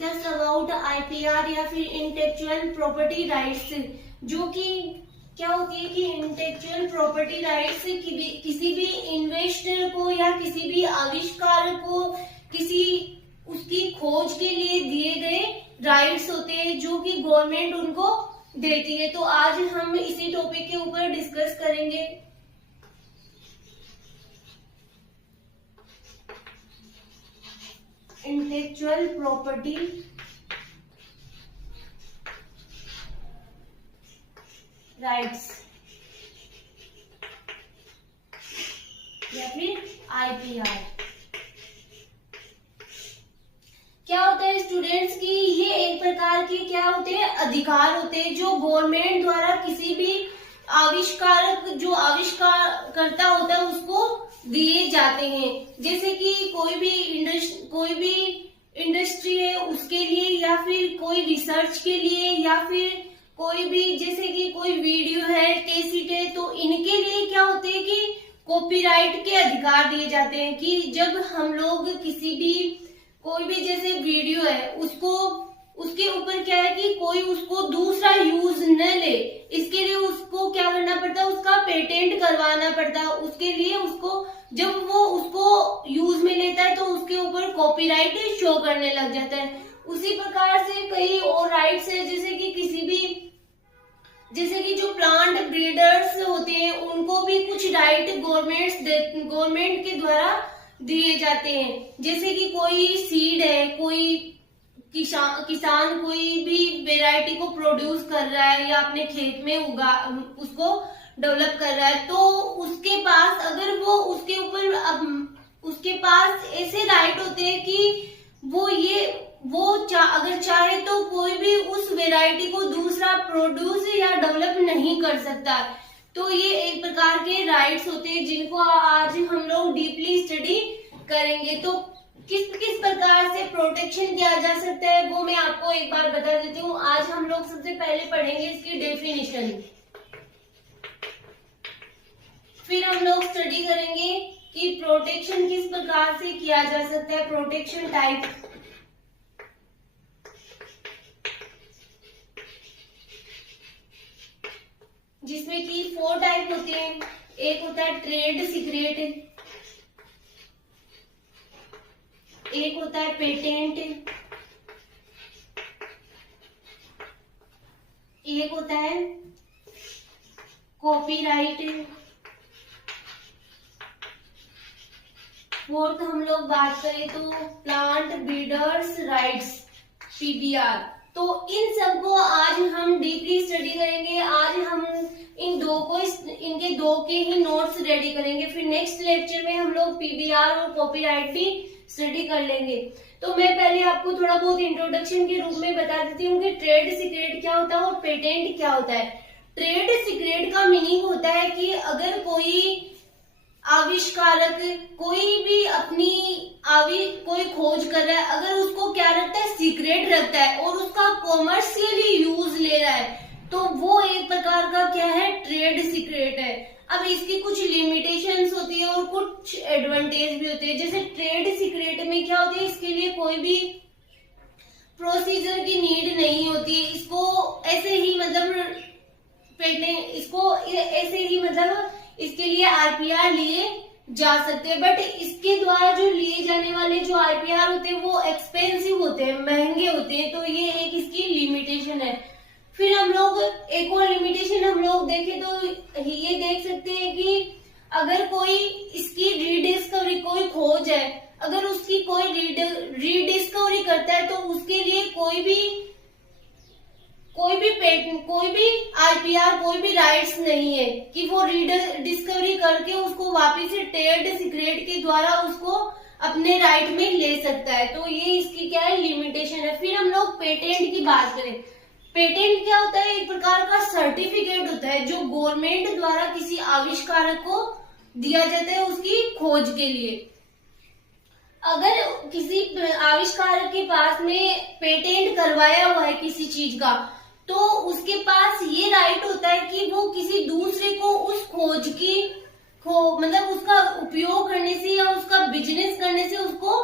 Discuss about IPR या फिर intellectual property rights, जो कि क्या होती है कि इंटेलेक्चुअल प्रॉपर्टी राइट्स किसी भी इन्वेस्टर को या किसी भी आविष्कार को किसी उसकी खोज के लिए दिए गए राइट्स होते हैं जो कि गवर्नमेंट उनको देती है। तो आज हम इसी टॉपिक के ऊपर डिस्कस करेंगे। इंटेलेक्चुअल प्रॉपर्टी राइट्स या फिर आईपीआर क्या होता है स्टूडेंट्स की, ये एक प्रकार के क्या होते हैं अधिकार होते हैं जो गवर्नमेंट द्वारा किसी भी जो आविष्कार करता होता है उसको दिए जाते हैं। जैसे कि कोई भी इंडस्ट्री है उसके लिए, या फिर कोई रिसर्च के लिए, या फिर कोई भी जैसे कि कोई वीडियो है, कैसेट है, तो इनके लिए क्या होते हैं कि कॉपीराइट के अधिकार दिए जाते हैं। कि जब हम लोग कोई भी जैसे वीडियो है उसके ऊपर क्या है कि कोई उसको दूसरा यूज न ले, इसके लिए उसको क्या करना पड़ता है, उसका पेटेंट करवाना पड़ता है। उसके लिए जब वो उसको यूज में लेता है तो उसके ऊपर कॉपीराइट शो करने लग जाता है। उसी प्रकार से कई और राइट्स है, जैसे कि जो प्लांट ब्रीडर्स होते हैं उनको भी कुछ राइट गवर्नमेंट के द्वारा दिए जाते हैं। जैसे कि कोई सीड है, कोई किसान कोई भी वेराइटी को प्रोड्यूस कर रहा है या अपने खेत में उसको डेवलप कर रहा है, तो उसके पास अगर वो उसके पास ऐसे राइट होते हैं कि अगर चाहे तो कोई भी उस वेराइटी को दूसरा प्रोड्यूस या डेवलप नहीं कर सकता। तो ये एक प्रकार के राइट्स होते हैं जिनको आज हम लोग डीपली स्टडी करेंगे। तो किस प्रकार से प्रोटेक्शन किया जा सकता है वो मैं आपको एक बार बता देती हूँ। आज हम लोग सबसे पहले पढ़ेंगे इसकी डेफिनेशन, फिर हम लोग स्टडी करेंगे कि प्रोटेक्शन किस प्रकार से किया जा सकता है, प्रोटेक्शन टाइप। जिसमें कि 4 टाइप होते हैं। एक होता है ट्रेड सीक्रेट, एक होता है पेटेंट, एक होता है कॉपीराइट, फोर्थ हम लोग बात करें तो प्लांट ब्रीडर्स राइट्स पीबीआर। तो इन सबको आज हम डीपली स्टडी करेंगे। आज हम इनके दो के ही नोट्स रेडी करेंगे, फिर नेक्स्ट लेक्चर में हम लोग पीबीआर और कॉपीराइट भी स्टडी कर लेंगे। तो मैं पहले आपको थोड़ा बहुत इंट्रोडक्शन के रूप में बता देती हूँ कि ट्रेड सीक्रेट क्या होता है और पेटेंट क्या होता है। ट्रेड सीक्रेट का मीनिंग होता है कि अगर कोई आविष्कारक कोई खोज कर रहा है, अगर उसको क्या रखता है, सीक्रेट रखता है और उसका कॉमर्शियली यूज ले रहा है, तो वो एक प्रकार का क्या है, ट्रेड सीक्रेट है। अब इसकी कुछ लिमिटेशंस होती है और कुछ एडवांटेज भी होते हैं। जैसे ट्रेड सीक्रेट में क्या होती है, इसके लिए कोई भी प्रोसीजर की नीड नहीं होती। इसको ऐसे ही इसके लिए आईपीआर लिए जा सकते हैं, बट इसके द्वारा जो लिए जाने वाले जो आईपीआर होते हैं वो एक्सपेंसिव होते हैं, महंगे होते हैं। तो ये एक इसकी लिमिटेशन है। फिर हम लोग एक और लिमिटेशन हम लोग देखें तो ये देख सकते हैं कि अगर कोई इसकी रीडिस्कवरी, कोई खोज है, अगर उसकी कोई रीडिस्कवरी करता है तो उसके लिए कोई भी पेटेंट, कोई भी आईपीआर, कोई भी राइट्स नहीं है कि वो डिस्कवरी करके उसको वापिस से ट्रेड सीक्रेट के द्वारा उसको अपने राइट में ले सकता है। तो ये इसकी क्या है, लिमिटेशन है। फिर हम लोग पेटेंट की बात करें। पेटेंट क्या होता है, एक प्रकार का सर्टिफिकेट होता है जो गवर्नमेंट द्वारा किसी आविष्कारक को दिया जाता है उसकी खोज के लिए। अगर किसी आविष्कारक के पास में पेटेंट करवाया हुआ है किसी चीज का, तो उसके पास ये राइट होता है कि वो किसी दूसरे को उस खोज उसका उपयोग करने से या उसका बिजनेस करने से उसको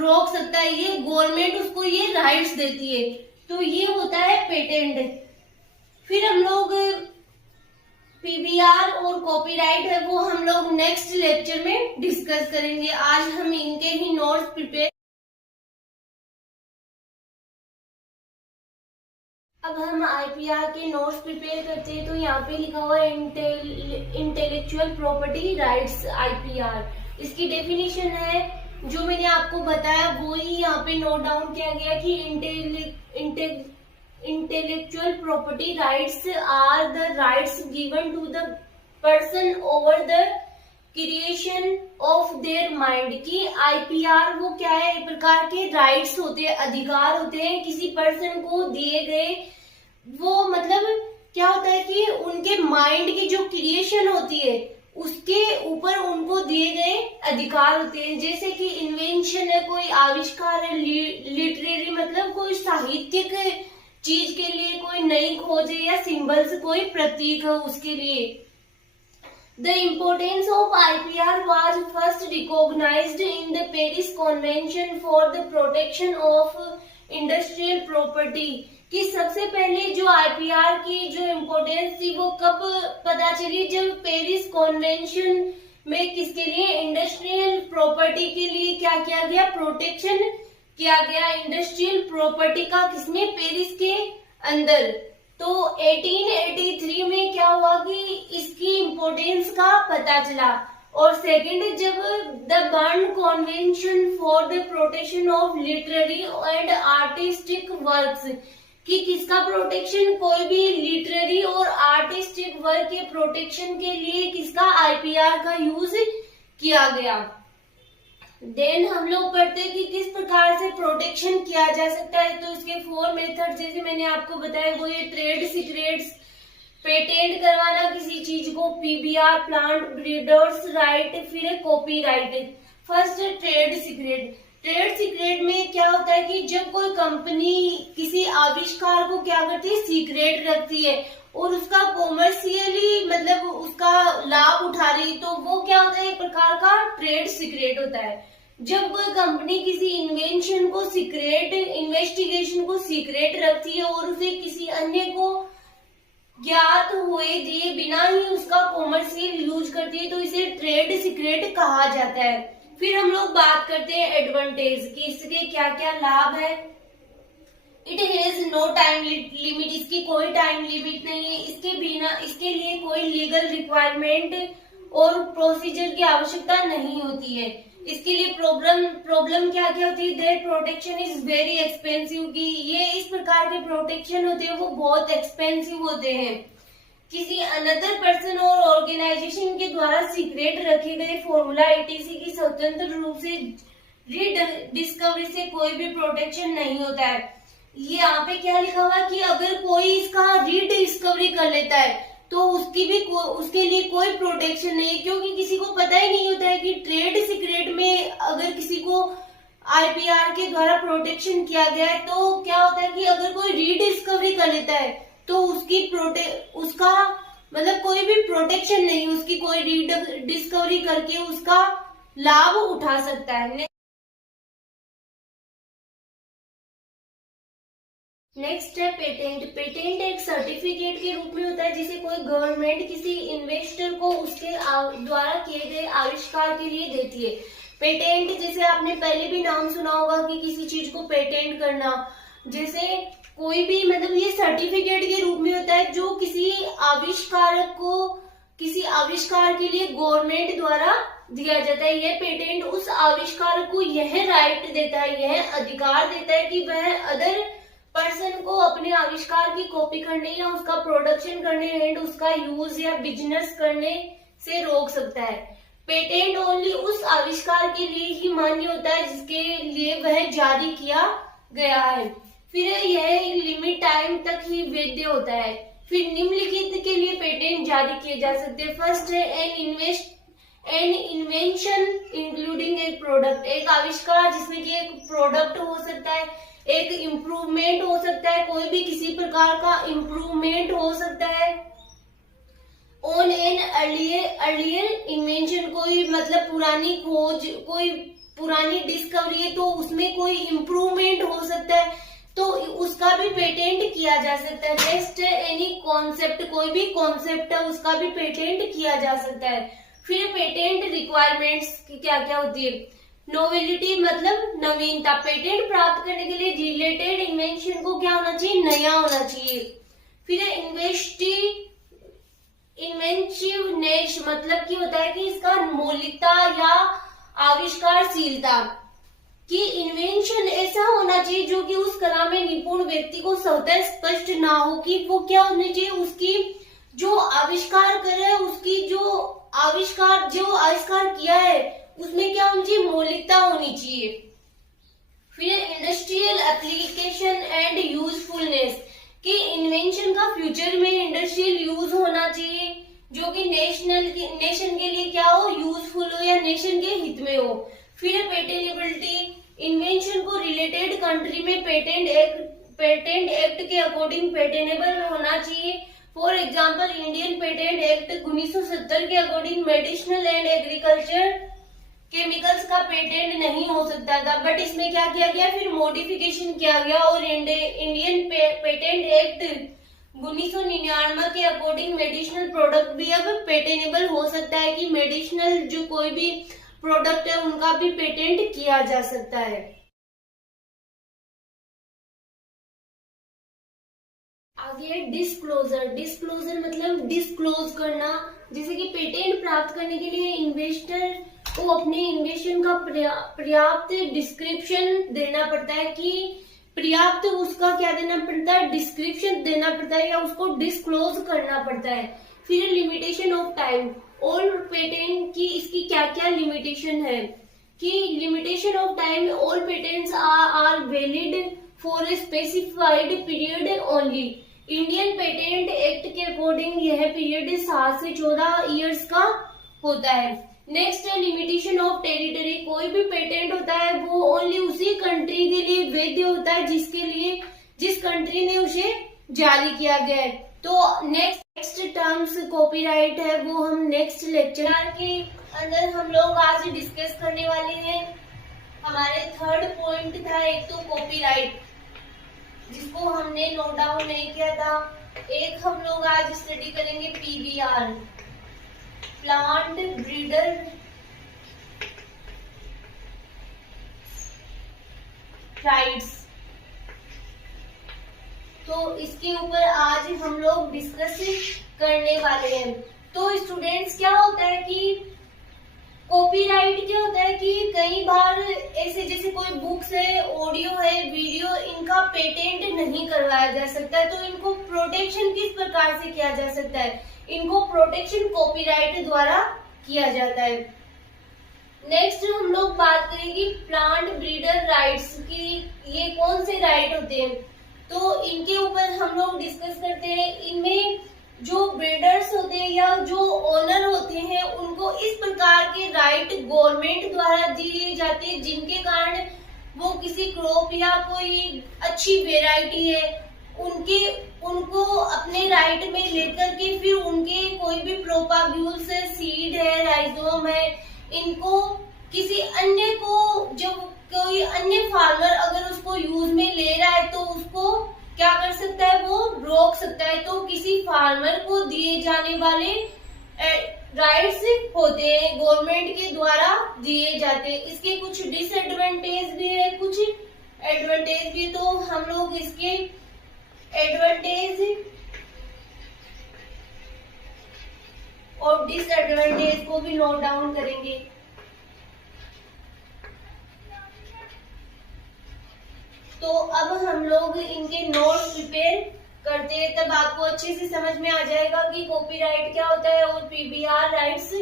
रोक सकता है, ये गवर्नमेंट उसको ये राइट्स देती है। तो ये होता है पेटेंट। फिर हम लोग पीबीआर और कॉपीराइट है वो हम लोग नेक्स्ट लेक्चर में डिस्कस करेंगे। आज हम इनके ही नोट्स प्रिपेयर। अब हम आईपीआर के नोट्स प्रिपेयर करते हैं। तो यहाँ पे लिखा हुआ है इंटेलेक्चुअल प्रॉपर्टी राइट्स आईपीआर। इसकी डेफिनेशन है जो मैंने आपको बताया वो ही यहाँ पे नोट डाउन किया गया कि intellectual property rights are the rights given to the person over the creation of their mind. की आईपीआर वो क्या है, एक प्रकार के राइट्स होते हैं, अधिकार होते हैं किसी पर्सन को दिए गए। वो मतलब क्या होता है कि उनके माइंड की जो क्रिएशन होती है उसके ऊपर उनको दिए गए अधिकार होते हैं। जैसे कि इन्वेंशन है, कोई आविष्कार है, लिटरेरी मतलब कोई साहित्यिक चीज के लिए कोई नई खोज है, या सिंबल्स कोई प्रतीक है उसके लिए। The importance of IPR was first recognized in the Paris Convention for the Protection of Industrial Property। कि सबसे पहले जो आईपीआर की जो इम्पोर्टेंस थी वो कब पता चली, जब पेरिस कॉन्वेंशन में किसके लिए, इंडस्ट्रियल प्रॉपर्टी के लिए क्या किया गया, प्रोटेक्शन किया गया इंडस्ट्रियल प्रॉपर्टी का। किसमें, पेरिस के अंदर। तो 1883 में क्या हुआ कि इसकी इम्पोर्टेंस का पता चला। और सेकंड, जब the burn convention for the protection of literary and artistic works. कि किसका प्रोटेक्शन, कोई भी लिटरेरी और आर्टिस्टिक वर्क के प्रोटेक्शन के लिए किसका, आईपीआर का यूज किया गया। देन हम लोग पढ़ते हैं कि किस प्रकार से प्रोटेक्शन किया जा सकता है। तो इसके 4 मेथड जैसे मैंने आपको बताया वो ये ट्रेड सीक्रेट्स, पेटेंट करवाना किसी चीज को, पीबीआर प्लांट ब्रीडर्स राइट, फिर copyright. First trade secret. Trade secret में क्या होता है कि जब कोई कंपनी किसी आविष्कार को क्या करती है, सीक्रेट रखती है और उसका कॉमर्शियली मतलब उसका लाभ उठा रही, तो वो क्या होता है, एक प्रकार का ट्रेड सीक्रेट होता है। जब कोई कंपनी किसी इन्वेंशन को सीक्रेट, इन्वेस्टिगेशन को सीक्रेट रखती है और उसे किसी अन्य को ज्ञात हुए दिए बिना ही उसका कॉमर्शियल यूज करती है, तो इसे ट्रेड सीक्रेट कहा जाता है। फिर हम लोग बात करते हैं एडवांटेज की, इसके क्या क्या लाभ है। It has no time limit, इसकी कोई टाइम लिमिट नहीं है। इसके बिना, इसके लिए कोई लीगल रिक्वायरमेंट और प्रोसीजर की आवश्यकता नहीं होती है। इसके लिए प्रॉब्लम क्या क्या होती है, their protection is very expensive. की ये इस प्रकार के प्रोटेक्शन होते हैं वो बहुत एक्सपेंसिव होते हैं। किसी अनदर पर्सन और ऑर्गेनाइजेशन के द्वारा सीक्रेट रखे गए फॉर्मूला ईटीसी की स्वतंत्र रूप से डिस्कवरी से कोई भी प्रोटेक्शन नहीं होता है। ये यहाँ पे क्या लिखा हुआ है कि अगर कोई इसका रीडिस्कवरी कर लेता है तो उसके लिए कोई प्रोटेक्शन नहीं है, क्योंकि किसी को पता ही नहीं होता है कि ट्रेड सीक्रेट में अगर किसी को आईपीआर के द्वारा प्रोटेक्शन किया गया है तो क्या होता है कि अगर कोई रीडिस्कवरी कर लेता है तो उसका मतलब कोई भी प्रोटेक्शन नहीं, उसकी कोई डिस्कवरी करके उसका लाभ उठा सकता है। नेक्स्ट है पेटेंट। पेटेंट एक सर्टिफिकेट के रूप में होता है जिसे कोई गवर्नमेंट किसी इन्वेस्टर को उसके द्वारा किए गए आविष्कार के लिए देती है। पेटेंट जैसे आपने पहले भी नाम सुना होगा कि किसी चीज को पेटेंट करना, जैसे कोई भी मतलब ये सर्टिफिकेट के रूप में होता है जो किसी आविष्कारक को किसी आविष्कार के लिए गवर्नमेंट द्वारा दिया जाता है। यह पेटेंट उस आविष्कारक को यह राइट देता है, यह अधिकार देता है कि वह अदर पर्सन को अपने आविष्कार की कॉपी करने या उसका प्रोडक्शन करने एंड उसका यूज या बिजनेस करने से रोक सकता है। पेटेंट ओनली उस आविष्कार के लिए ही मान्य होता है जिसके लिए वह जारी किया गया है। फिर यह लिमिट टाइम तक ही वैध होता है। फिर निम्नलिखित के लिए पेटेंट जारी किए जा सकते हैं। फर्स्ट है एन इन्वेंशन इंक्लूडिंग एक प्रोडक्ट, एक आविष्कार जिसमें कि एक प्रोडक्ट हो सकता है, एक इम्प्रूवमेंट हो सकता है, कोई भी किसी प्रकार का इम्प्रूवमेंट हो सकता है। ऑन एन अर्लियर इन्वेंशन, कोई मतलब पुरानी खोज, कोई पुरानी डिस्कवरी है तो उसमें कोई इम्प्रूवमेंट हो सकता है तो उसका भी पेटेंट किया जा सकता है। नेक्स्ट एनी कॉन्सेप्ट, कोई भी कॉन्सेप्ट है उसका भी पेटेंट किया जा सकता है। फिर पेटेंट रिक्वायरमेंट्स की क्या क्या होती है। नोवेलिटी मतलब नवीनता, पेटेंट प्राप्त करने के लिए रिलेटेड इन्वेंशन को क्या होना चाहिए, नया होना चाहिए। फिर इन्वेंटिवनेस मतलब कि होता है कि इसका मौलिकता या आविष्कारशीलता, कि इन्वेंशन ऐसा होना चाहिए जो कि उस कला में निपुण व्यक्ति को स्वतः स्पष्ट ना हो कि वो क्या होनी चाहिए, उसकी जो आविष्कार करे, उसकी जो आविष्कार किया है उसमें क्या होनी चाहिए, मौलिकता होनी चाहिए। फिर इंडस्ट्रियल एप्लीकेशन एंड यूजफुलनेस, कि इन्वेंशन का फ्यूचर में इंडस्ट्रियल यूज होना चाहिए जो कि नेशन के लिए क्या हो, यूजफुल हो या नेशन के हित में हो। फिर पेटेंटेबिलिटी, इन्वेंशन को रिलेटेड कंट्री में पेटेंट एक्ट के अकॉर्डिंग पेटेनेबल होना चाहिए। For example Indian patent act 1970 के according medicinal and agriculture chemicals का पेटेंट नहीं हो सकता था, बट इसमें क्या किया गया, फिर मॉडिफिकेशन किया गया और इंडियन पेटेंट एक्ट 1999 के अकॉर्डिंग मेडिसिनल प्रोडक्ट भी अब पेटेनेबल हो सकता है, कि मेडिसिनल जो कोई भी प्रोडक्ट है उनका भी पेटेंट किया जा सकता है। आगे डिस्क्लोजर मतलब डिस्क्लोज करना, जैसे कि पेटेंट प्राप्त करने के लिए इन्वेस्टर को अपने इन्वेंशन का पर्याप्त डिस्क्रिप्शन देना पड़ता है, कि पर्याप्त उसका क्या देना पड़ता है, डिस्क्रिप्शन देना पड़ता है या उसको डिस्क्लोज करना पड़ता है। फिर limitation of time, all patent की इसकी क्या क्या लिमिटेशन है, कि limitation of time, all patents are valid for a specified period only. Indian patent act के अकॉर्डिंग यह पीरियड 7 से 14 इयर्स का होता है। नेक्स्ट है लिमिटेशन ऑफ टेरिटरी, कोई भी पेटेंट होता है वो ओनली उसी कंट्री के लिए वैध होता है जिस कंट्री ने उसे जारी किया गया है। तो नेक्स्ट टर्म्स कॉपीराइट है वो हम नेक्स्ट लेक्चर के अंदर हम लोग आज डिस्कस करने वाले हैं। हमारे थर्ड पॉइंट था एक तो कॉपीराइट, जिसको हमने नोट डाउन नहीं किया था। एक हम लोग आज स्टडी करेंगे पीबीआर, प्लांट ब्रीडर राइट्स। तो इसके ऊपर आज हम लोग डिस्कस करने वाले हैं। तो स्टूडेंट्स क्या होता है कि कॉपीराइट क्या होता है कि कई बार ऐसे जैसे कोई बुक्स है, ऑडियो है, वीडियो, इनका पेटेंट नहीं करवाया जा सकता है, तो इनको प्रोटेक्शन किस प्रकार से किया जा सकता है, इनको प्रोटेक्शन कॉपीराइट द्वारा किया जाता है। नेक्स्ट हम लोग बात करेंगे प्लांट ब्रीडर राइट्स की, ये कौन से राइट होते हैं, तो इनके ऊपर हम लोग डिस्कस करते हैं। इनमें जो ब्रीडर्स होते हैं या जो ओनर होते हैं उनको इस प्रकार के राइट गवर्नमेंट द्वारा दिए जाते हैं जिनके कारण वो किसी क्रॉप या कोई अच्छी वेराइटी है उनको अपने राइट में लेकर के फिर उनके कोई भी प्रोपाग्यूल्स है, सीड है, राइजोम है, इनको किसी अन्य को, जब कोई अन्य फार्मर अगर उसको यूज में ले रहा है तो उसको क्या कर सकता है, वो रोक सकता है। तो किसी फार्मर को दिए जाने वाले राइट्स होते हैं गवर्नमेंट के द्वारा दिए जाते हैं। इसके कुछ डिसएडवांटेज भी है, कुछ एडवांटेज भी, तो हम लोग इसके एडवांटेज और डिसएडवांटेज को भी नोट डाउन करेंगे। तो अब हम लोग इनके नोट्स प्रिपेयर करते हैं, तब आपको अच्छे से समझ में आ जाएगा कि कॉपीराइट क्या होता है और पीबीआर राइट्स।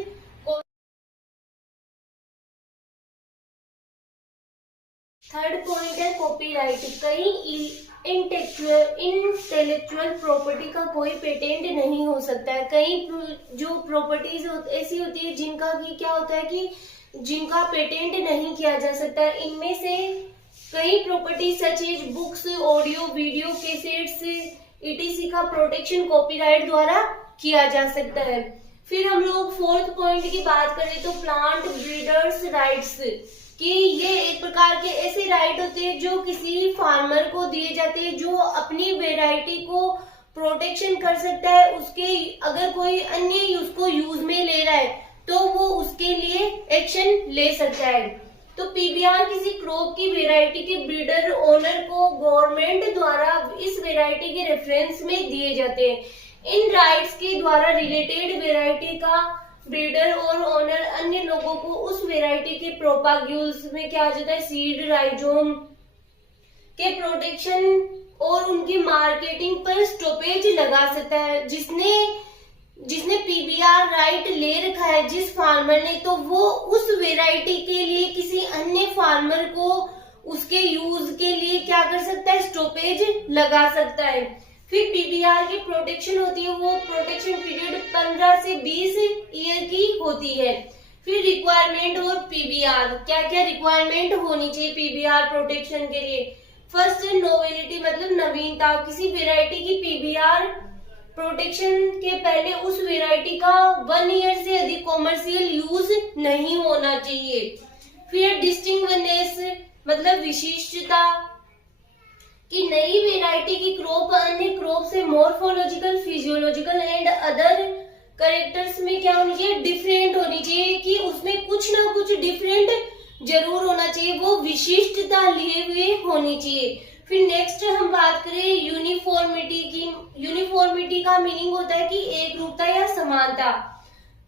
थर्ड पॉइंट है कॉपीराइट। कई इंटेलेक्चुअल प्रॉपर्टी का कोई पेटेंट नहीं हो सकता है। कई जो प्रॉपर्टीज ऐसी होती है जिनका की क्या होता है कि जिनका पेटेंट नहीं किया जा सकता। इनमें से कई property such as books, audio, video, cassettes etc का प्रोटेक्शन कॉपीराइट द्वारा किया जा सकता है। फिर हम लोग फोर्थ पॉइंट की बात करें तो प्लांट ब्रीडर्स राइट्स, कि ये एक प्रकार के ऐसे राइट होते हैं जो किसी फार्मर को दिए जाते हैं जो अपनी वेराइटी को प्रोटेक्शन कर सकता है। उसके अगर कोई अन्य उसको यूज में ले रहा है तो वो उसके लिए एक्शन ले सकता है। तो पीबीआर किसी क्रॉप की वेराइटी के ब्रीडर ओनर को गवर्नमेंट द्वारा इस वेराइटी के रेफरेंस में दिए जाते हैं। इन राइट्स के द्वारा रिलेटेड वेराइटी का ब्रीडर और ओनर अन्य लोगों को उस वेराइटी के प्रोपाग्यूल्स में क्या आ जाता है, सीड राइजोम के प्रोटेक्शन और उनकी मार्केटिंग पर स्टॉपेज लगा सकता है। जिसने पीबीआर राइट ले रखा है जिस फार्मर ने, तो वो उस वेराइटी के लिए किसी अन्य फार्मर को उसके यूज के लिए क्या कर सकता है, स्टॉपेज लगा सकता है। फिर पीबीआर की प्रोटेक्शन होती है, वो प्रोटेक्शन पीरियड 15 से 20 ईयर की होती है। फिर रिक्वायरमेंट और पीबीआर, क्या क्या रिक्वायरमेंट होनी चाहिए पीबीआर प्रोटेक्शन के लिए। फर्स्ट, नोवेलिटी मतलब नवीनता। किसी वेराइटी की पीबीआर प्रोटेक्शन के पहले उस वेराइटी का 1 ईयर से अधिक कॉमर्शियल यूज नहीं होना चाहिए। फिर डिस्टिंक्टिवनेस मतलब विशिष्टता, कि नई वेराइटी की क्रॉप अन्य क्रॉप से morphological, physiological and other characters में क्या होनी चाहिए, डिफरेंट होनी चाहिए, कि उसमें कुछ ना कुछ डिफरेंट जरूर होना चाहिए, वो विशिष्टता लिए हुए होनी चाहिए। फिर नेक्स्ट हम बात करें यूनिफॉर्मिटी की। यूनिफॉर्मिटी का मीनिंग होता है कि एक रूपता या समानता।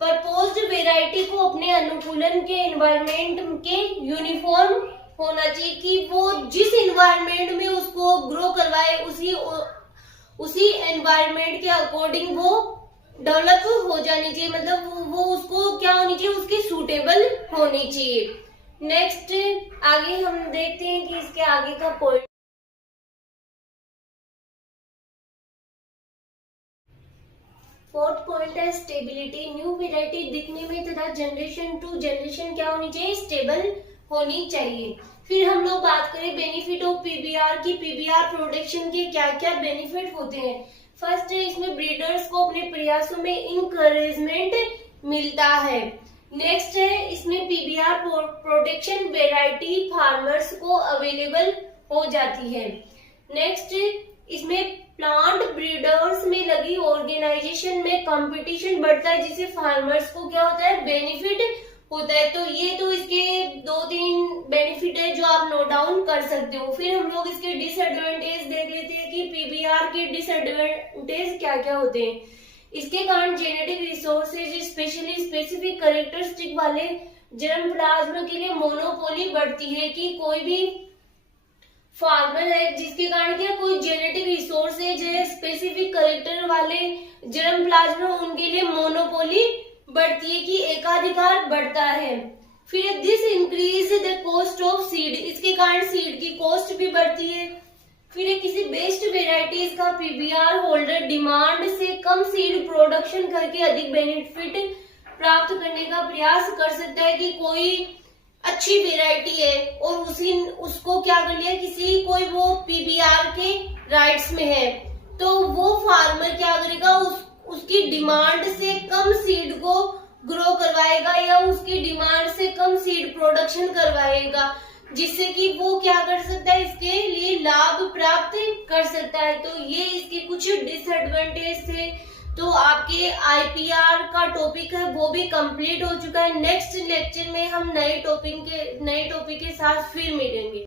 प्रपोज्ड वेराइटी को अपने अनुकूलन के एनवायरमेंट के यूनिफॉर्म होना चाहिए, कि वो जिस एनवायरमेंट में उसको ग्रो करवाए उसी एनवायरमेंट के अकॉर्डिंग वो डेवलप हो जानी चाहिए, मतलब वो उसको क्या होनी चाहिए, उसके सूटेबल होनी चाहिए। नेक्स्ट आगे हम देखते हैं कि इसके आगे का पॉइंट। फोर्थ पॉइंट है स्टेबिलिटी। न्यू वेराइटी दिखने में तथा जनरेशन टू जनरेशन क्या होनी चाहिए, स्टेबल होनी चाहिए। फिर हम लोग बात करें बेनिफिट ऑफ पीबीआर की। पीबीआर प्रोटेक्शन के क्या क्या बेनिफिट होते हैं। फर्स्ट है, इसमें ब्रीडर्स को अपने प्रयासों में इंकरेजमेंट मिलता है। नेक्स्ट है, इसमें पीबीआर प्रोटेक्शन वेराइटी फार्मर्स को अवेलेबल हो जाती है। नेक्स्ट, इसमें प्लांट ब्रीडर्स में लगी ऑर्गेनाइजेशन में कंपटीशन बढ़ता है, जिससे फार्मर्स को क्या होता है, बेनिफिट होता है। तो ये तो इसके 2-3 बेनिफिट है जो आप नोट डाउन कर सकते हो। फिर हम लोग इसके डिसएडवांटेज देख लेते हैं कि पीबीआर के डिसएडवांटेज क्या क्या होते हैं। इसके कारण genetic resources specially specific characteristic वाले जर्म प्लाज्मा के लिए मोनोपोली बढ़ती है, कि कोई भी फार्मर है जिसके कारण क्या कोई जेनेटिक रिसोर्सेज है स्पेसिफिक कैरेक्टर वाले जर्म प्लाज्मा, उनके लिए मोनोपोली बढ़ती है, कि एकाधिकार बढ़ता है। फिर this increase the cost of seed, इसके कारण सीड की कॉस्ट भी बढ़ती है। फिर किसी बेस्ट वेराइटीज का पीबीआर होल्डर डिमांड से कम सीड प्रोडक्शन करके अधिक बेनिफिट प्राप्त करने का प्रयास कर सकता है, कि कोई अच्छी वेराइटी है और उसको क्या कर लिया, कोई वो पीबीआर के राइट्स में है, तो वो फार्मर क्या करेगा, उसकी डिमांड से कम सीड को ग्रो करवाएगा या उसकी डिमांड से कम सीड प्रोडक्शन करवाएगा, जिससे कि वो क्या कर सकता है, इसके लिए लाभ प्राप्त कर सकता है। तो ये इसके कुछ डिसएडवांटेज थे। तो आपके आईपीआर का टॉपिक है वो भी कंप्लीट हो चुका है। नेक्स्ट लेक्चर में हम नए टॉपिक के साथ फिर मिलेंगे।